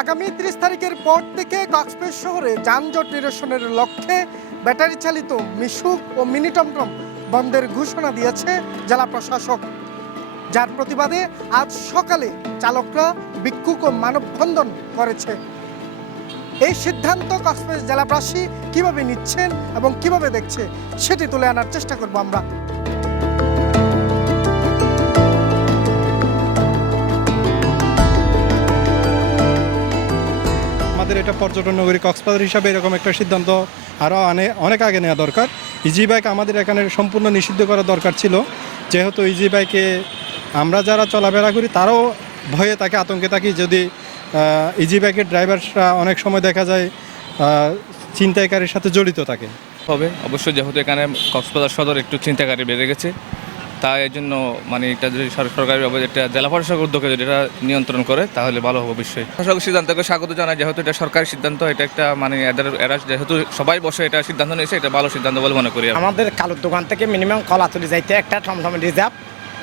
আগামী ত্রিশ তারিখের পর থেকে কক্সবাজার শহরে যানজট নিরসনের লক্ষ্যে ব্যাটারি চালিত মিশুক ও মিনি টমটম বন্ধের ঘোষণা দিয়েছে জেলা প্রশাসক। যার প্রতিবাদে আজ সকালে চালকরা বিক্ষোভ ও মানববন্ধন করেছে। এই সিদ্ধান্ত কক্সবাজার জেলাবাসী কীভাবে নিচ্ছেন এবং কীভাবে দেখছে, সেটি তুলে আনার চেষ্টা করব আমরা। এটা পর্যটন নগরী কক্সবাজার হিসাবে এরকম একটা সিদ্ধান্ত আরও অনেক আগে নেওয়া দরকার। ইজি বাইক আমাদের এখানে সম্পূর্ণ নিষিদ্ধ করা দরকার ছিল। যেহেতু ইজি বাইকে আমরা যারা চলাফেরা করি তারাও ভয়ে তাকে আতঙ্কে থাকি। যদি ইজি বাইকের ড্রাইভাররা অনেক সময় দেখা যায় আহ, ছিনতাইকারীর সাথে জড়িত থাকে। হবে। অবশ্যই যেহেতু এখানে কক্সবাজার সদর একটু চিন্তাকারী বেড়ে গেছে। তাই এই জন্য মানে এটা যদি সর- সরকারি ভাবে এটা জেলা পরিষদের উদ্যোগে যদি এটা নিয়ন্ত্রণ করে তাহলে ভালো হবে অবশ্যই। প্রশাসক সিদ্ধান্তকে স্বাগত জানাই যেহেতু এটা সরকারি সিদ্ধান্ত এটা একটা মানে এদের এরা যেহেতু সবাই বসে এটা সিদ্ধান্ত নিয়েছে এটা ভালো সিদ্ধান্ত বলে মনে করি আমাদের কালুর দোকান থেকে মিনিমাম কলাতুলি যাইতে একটা টমটম রিজার্ভ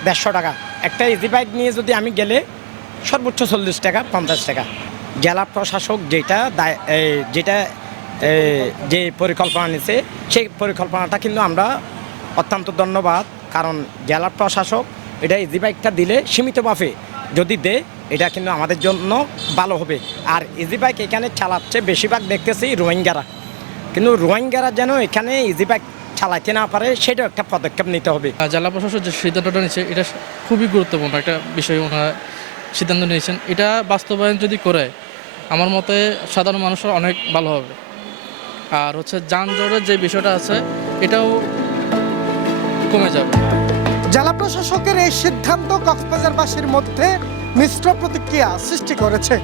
দেড়শো টাকা। একটা ইজি বাইক নিয়ে যদি আমি গেলে সর্বোচ্চ চল্লিশ টাকা পঞ্চাশ টাকা। জেলা প্রশাসক যেটা দায়- যেটা যে পরিকল্পনা নিছে সেই পরিকল্পনাটা কিন্তু আমরা অত্যন্ত ধন্যবাদ। কারণ জেলা প্রশাসক এটা ইজি বাইকটা দিলে সীমিত সীমিতভাবে যদি দেয় এটা কিন্তু আমাদের জন্য ভালো হবে। আর ইজি বাইক এখানে চালাচ্ছে বেশিরভাগ দেখতেছি রোহিঙ্গারা। কিন্তু রোহিঙ্গারা যেন এখানে ইজি বাইক চালাইতে না পারে, সেটাও একটা পদক্ষেপ নিতে হবে। জেলা প্রশাসক যে সিদ্ধান্তটা নিচ্ছে এটা খুবই গুরুত্বপূর্ণ একটা বিষয় ওনারা সিদ্ধান্ত নিয়েছেন। এটা বাস্তবায়ন যদি করে, আমার মতে সাধারণ মানুষের অনেক ভালো হবে। আর হচ্ছে যানজটের যে বিষয়টা আছে, এটাও কমে যাবে। জেলা প্রশাসকের এই সিদ্ধান্ত কক্সবাজারবাসীর মধ্যে মিশ্র প্রতিক্রিয়া সৃষ্টি করেছে।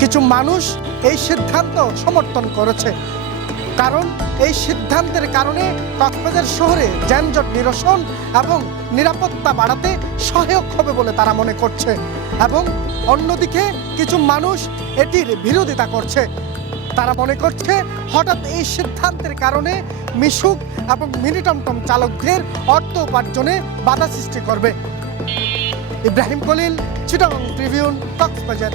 কিছু মানুষ এই সিদ্ধান্ত সমর্থন করেছে। কারণ এই সিদ্ধান্তের কারণে কক্সবাজার শহরে যানজট নিরসন এবং নিরাপত্তা বাড়াতে সহায়ক হবে বলে তারা মনে করছে এবং অন্যদিকে কিছু মানুষ এটির বিরোধিতা করছে। তারা মনে করছে হঠাৎ এই সিদ্ধান্তের কারণে মিশুক এবং মিনি টমটম চালকদের অর্থ উপার্জনে বাধা সৃষ্টি করবে। ইব্রাহিম কলিল চিটাং ট্রিবিউন, কক্সবাজার।